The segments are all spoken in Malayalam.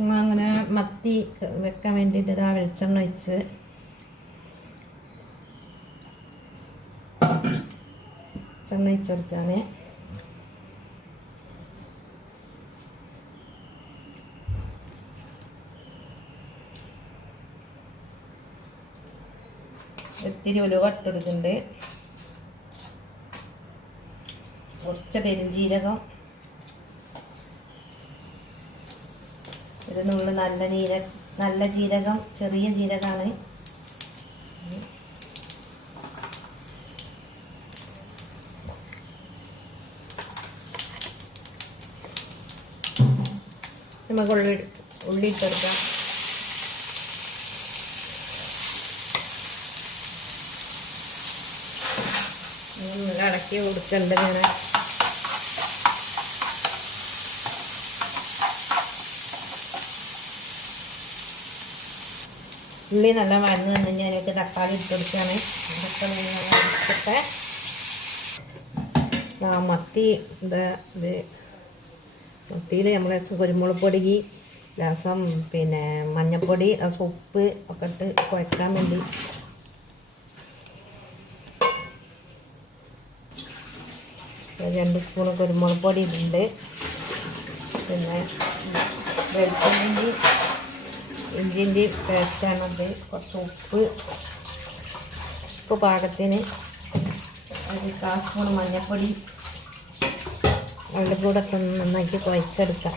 അങ്ങനെ മത്തി വെക്കാൻ വേണ്ടിയിട്ട് ഇതാ വെളിച്ചെണ്ണ ഒഴിച്ച് കൊടുക്കുകയാണ്. ഇത്തിരി ഉലുവ ഇട്ടെടുക്കുന്നുണ്ട്. കുറച്ച് പെരുംജീരകം, ഇതിനുള്ള നല്ല ജീരകം, ചെറിയ ജീരകമാണ്. നമുക്ക് ഉള്ളി ഇട്ടെടുക്കാം. ഇളക്കി കൊടുക്കണ്ട് ഇങ്ങനെ. ഉള്ളി നല്ല വഴന്ന് വന്നു കഴിഞ്ഞാൽ അതിലേക്ക് തക്കാളി ഇട്ട് കൊടുക്കുകയാണ്. ഇതൊക്കെ മത്തി ഇത് മത്തിയിൽ നമ്മൾ കുരുമുളക് പൊടി, രസം, പിന്നെ മഞ്ഞൾപ്പൊടി, ഉപ്പ് ഒക്കെ ഇട്ട് കുഴക്കാൻ വേണ്ടി രണ്ട് സ്പൂൺ കുരുമുളക് പൊടി ഇടുന്നുണ്ട്. പിന്നെ വെളുത്തുള്ളി ഇഞ്ചിൻ്റെ പേസ്റ്റാണത്. കുറച്ച് ഉപ്പ് പാകത്തിന്, ഒരു 1/4 സ്പൂൺ മഞ്ഞൾപ്പൊടി, അതിൻ്റെ കൂടെ ഒക്കെ നന്നാക്കി കുഴച്ചെടുക്കാം.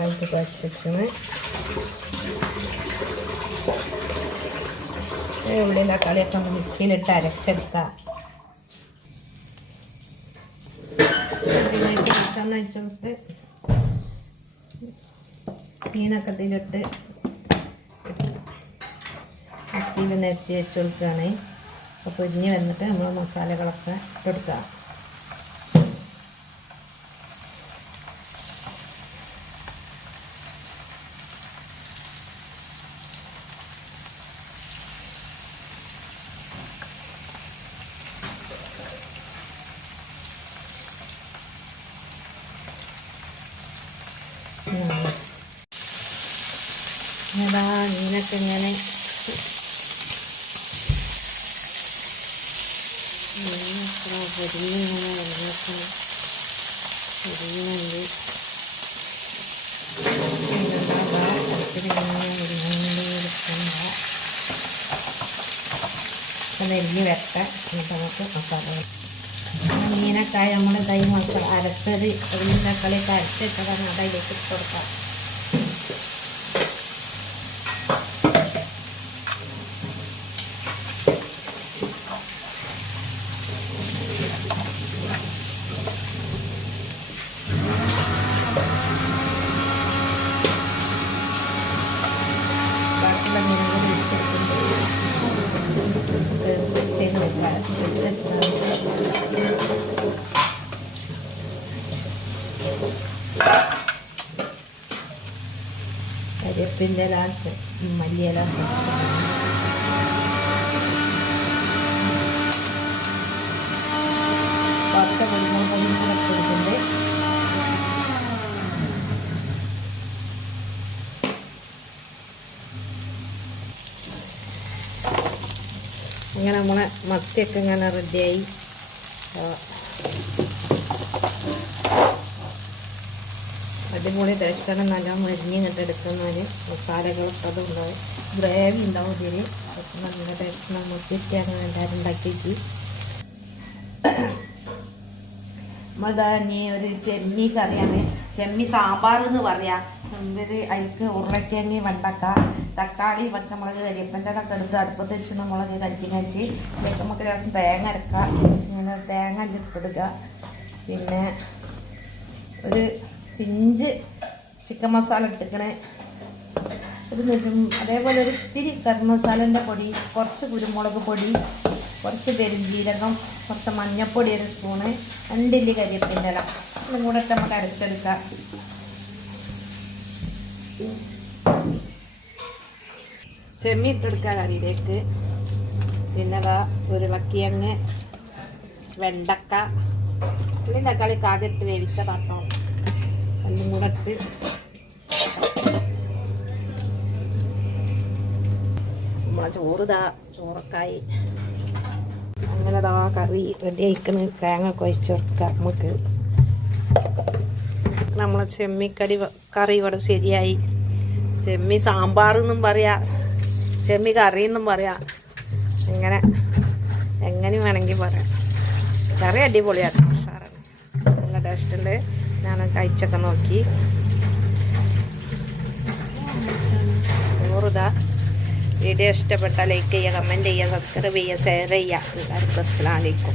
ചെറുതായിട്ട് കുഴച്ചിട്ട് ഉള്ളി തക്കാളിയൊക്കെ മിക്സിയിലിട്ട് അരച്ചെടുക്കാം. വെളിച്ചെണ്ണ ഒഴിച്ചെടുത്ത് മീനൊക്കെ ഇതിലിട്ട് മിക്സിയിൽ നിരത്തി വെച്ച് കൊടുക്കുകയാണ്. അപ്പോൾ പൊരിഞ്ഞ് വന്നിട്ട് നമ്മൾ മസാലകളൊക്കെ ഇട്ടെടുക്കാം. അതാ മീനൊക്കെ ഇങ്ങനെ പൊരിഞ്ഞിങ്ങനെ വെള്ളത്തിന് പൊരിയുന്നുണ്ട്. നെല്ല് വെക്ക. എന്നിട്ട് നമുക്ക് മസാലകൾ മീനൊക്കെ നമ്മൾ കൈ മസാല അരച്ചത് ഉള്ളി തക്കാളിയൊക്കെ അരച്ചിട്ടതാണ് അതിലേക്ക് ഇട്ട് കൊടുക്കാം. കരിവേപ്പിൻ്റെ ലാസ്റ്റ് മല്ലിയില കുറച്ച് കുരുമുളക് പൊടി കൂടെ കൊടുക്കുന്നുണ്ട്. അങ്ങനെ നമ്മളെ മത്തിയൊക്കെ ഇങ്ങനെ റെഡിയായി. അടിപൊളി ടേസ്റ്റാണ്. നല്ല മരിഞ്ഞ് ഇങ്ങോട്ട് എടുക്കുന്നതിൽ മസാലകളൊക്കെ അതുണ്ടാവും, ഗ്രേവി ഉണ്ടാവും ഇതിന്. അതൊക്കെ നല്ല ടേസ്റ്റാണ്. മത്തിയൊക്കെയാണ് എല്ലാവരും ഉണ്ടാക്കിയിട്ട്. നമ്മളിതാ ഇനി ഒരു ചെമ്മീൻ കറിയാണ്. ചെമ്മീൻ സാമ്പാർ എന്ന് പറയാം. ഇവർ അതിലേക്ക് ഉരുളക്കിഴങ്ങ്, വെണ്ടക്ക, തക്കാളി, പച്ചമുളക്, കരിയപ്പൻ്റെ ഒക്കെ എടുത്ത് അടുപ്പത്ത് വെച്ച് മുളക് കറ്റിനച്ച് അതിലേക്ക് നമുക്ക് രസം തേങ്ങ അരക്കാം. ഇങ്ങനെ തേങ്ങ ഇട്ടെടുക്കുക. പിന്നെ ഒരു പിഞ്ച് ചിക്കൻ മസാല ഇട്ടിക്കണേ. അതേപോലെ ഒരു ഇത്തിരി ഗരം മസാലൻ്റെ പൊടി, കുറച്ച് കുരുമുളക് പൊടി, കുറച്ച് പെരുംജീരകം, കുറച്ച് മഞ്ഞൾപ്പൊടി 1 സ്പൂണ്, 2 ഇല്ലി കരിവേപ്പിൻ്റെ ഇല ഇതും കൂടെ ഇട്ട് നമുക്ക് അരച്ചെടുക്കാം. ചെമ്മീൻ ഇട്ടെടുക്കുക കറിയിലേക്ക്. പിന്നെ ഉരുളക്കിഴങ്ങ്, വെണ്ടക്ക, ഉള്ളിയും തക്കാളി ആദ്യമായിട്ട് വേവിച്ചതാട്ടോ. രണ്ടും കൂടെ ഇട്ട് നമ്മളെ ചോറക്കായി അങ്ങനെ കറി റെഡി ആയിക്കണ്. തേങ്ങ ഒക്കെ ഒഴിച്ച് വെക്കാം നമുക്ക്. നമ്മളെ കറി ഇവിടെ ശരിയായി. ചെമ്മി സാമ്പാർ എന്നും പറയാം, ചെമ്മി കറി എന്നും പറയാം, എങ്ങനെയും വേണമെങ്കിൽ പറയാം. കറി അടിപൊളിയാട്ടോ, ഉഷാറാണ്, നല്ല ടേസ്റ്റ് ഉണ്ട്. ഞാൻ കഴിച്ചൊക്കെ നോക്കി. ചോറിതാ. വീഡിയോ ഇഷ്ടപ്പെട്ടാൽ ലൈക്ക് ചെയ്യുക, കമൻറ്റ് ചെയ്യുക, സബ്സ്ക്രൈബ് ചെയ്യുക, ഷെയർ ചെയ്യുക. എല്ലാവർക്കും അസ്സലാമു അലൈക്കും.